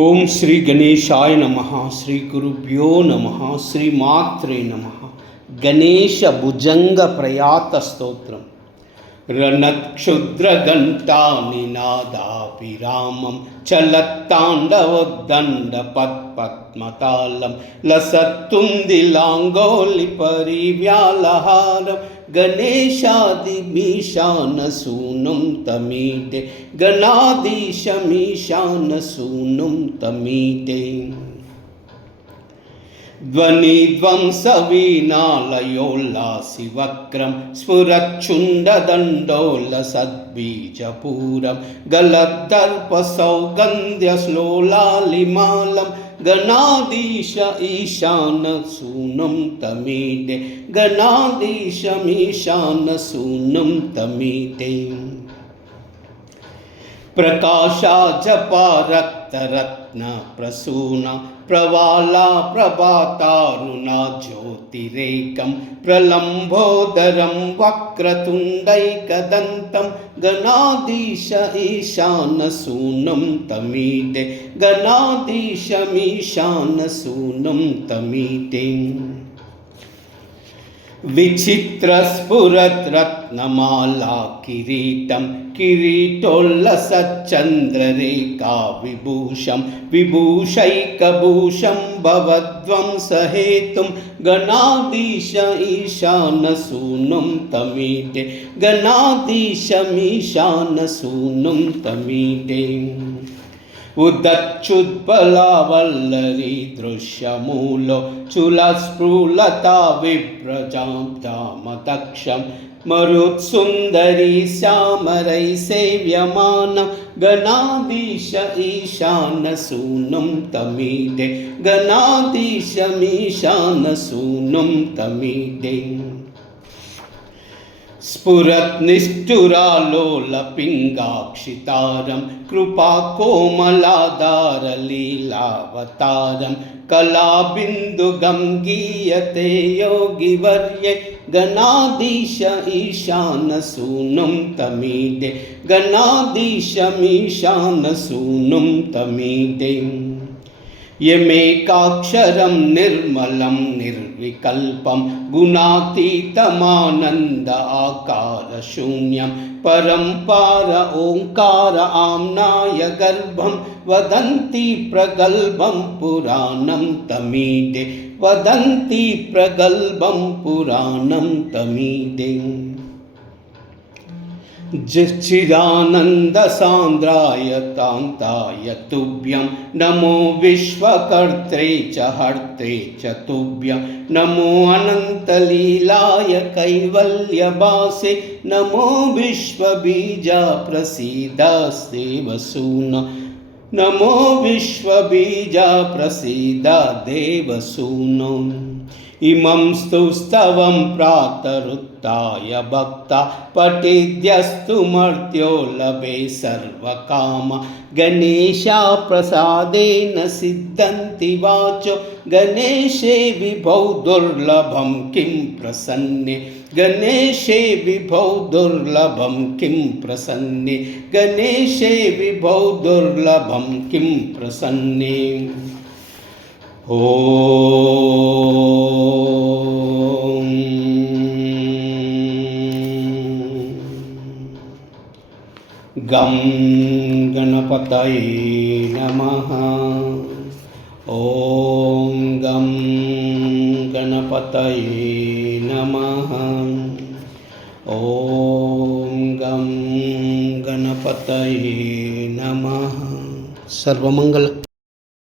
ఓం శ్రీ గణేశాయ నమః. శ్రీ గురుభ్యో నమః. శ్రీ మాత్రే నమః. గణేశ భుజంగ ప్రయాత స్తోత్రం. రణక్షుద్రఘంటా నినాదాభిరామం చలత్తాండవదండ పద్మతాళం లసత్తుందిలాంగోలి పరివ్యాలహారం గణేశాదిమీశానసూనుం తమీటే గణాధీశమీశానసూనుం తమీటే ధ్వనిధ్వంసవీనాలయోల్లాసివక్రం స్ఫురచ్చుండదండోలసద్బీజపూరం గలద్దర్పసౌగంధ్యశ్లోలాలిమాలం గణాధీశ ఈశానసూనుం తమీటే గణాధీశమీశానసూనుం తమీటే ప్రకాశాజపారక్తరత్న ప్రసూన ప్రవాలా ప్రభాతారుణ జ్యోతిరేకం ప్రలంబోదరం వక్రతుండైకదంతం గణాధీశ ఈశానసూనుం తమీటే గణాధీశమీశానసూనుం తమీటే విచిత్రస్ఫురద్రత్నమాలా కిరీటం కిరీటోల్లసచ్చంద్రరేఖా విభూషం విభూషైకభూషం భవద్వంసహేతుం గణాధీశ ఈశానసూనుం తమీటే గణాధీశమీశానసూనుం తమీటే ఉదచ్చుద్బలావల్లరీ దృశ్యమూలో చులస్ఫులతా విభ్రజామదక్షం మరుత్సుందరీ శ్యామరై సేవ్యమానం గణాధీశ ఈశానసూనుం తమీటే గణాధీశమీశానసూనుం తమీటే స్ఫురత్ నిష్ఠురాలోలపింగాక్షితారం కృపాకోమలాదారలీలావతారం కళాబిందుగం గీయతే యోగివర్యే గణాధీశ ఈశానసూనుం తమీటే గణాధీశమీశానసూనుం తమీటే యమేకాక్షరం నిర్మలం నిర్వికల్పం గుణాతీతమానంద ఆకార శూన్యం పరంపార ఓంకార ఆమ్నాయ గర్భం వదంతి ప్రగల్భం పురాణం తమీటే వదంతి ప్రగల్భం పురాణం తమీటే చిదానంద సాంద్రాయ కాంతాయ తుభ్యం నమో విశ్వకర్త్రే చ హర్త్రే చ తుభ్యం నమో అనంతలీలాయ కైవల్యవాసే నమో విశ్వబీజ ప్రసీద దేవసూన నమో విశ్వబీజ ప్రసీద దేవసూనో ఇమం స్తవం ప్రాతరుత్తాయ భక్త పఠిద్యస్తు మర్త్యో లభే సర్వకామ గణేశా ప్రసాదేన సిద్ధంతి వాచో గణేశే విభౌ దుర్లభం కిం ప్రసన్నే గణేశే విభౌ దుర్లభం కిం ప్రసన్నే గణేశే విభౌ దుర్లభం కిం ప్రసన్నే ఓం గం గణపతయే నమః. ఓం గం గణపతయే నమః. ఓం గం గణపతయే నమః. సర్వమంగళ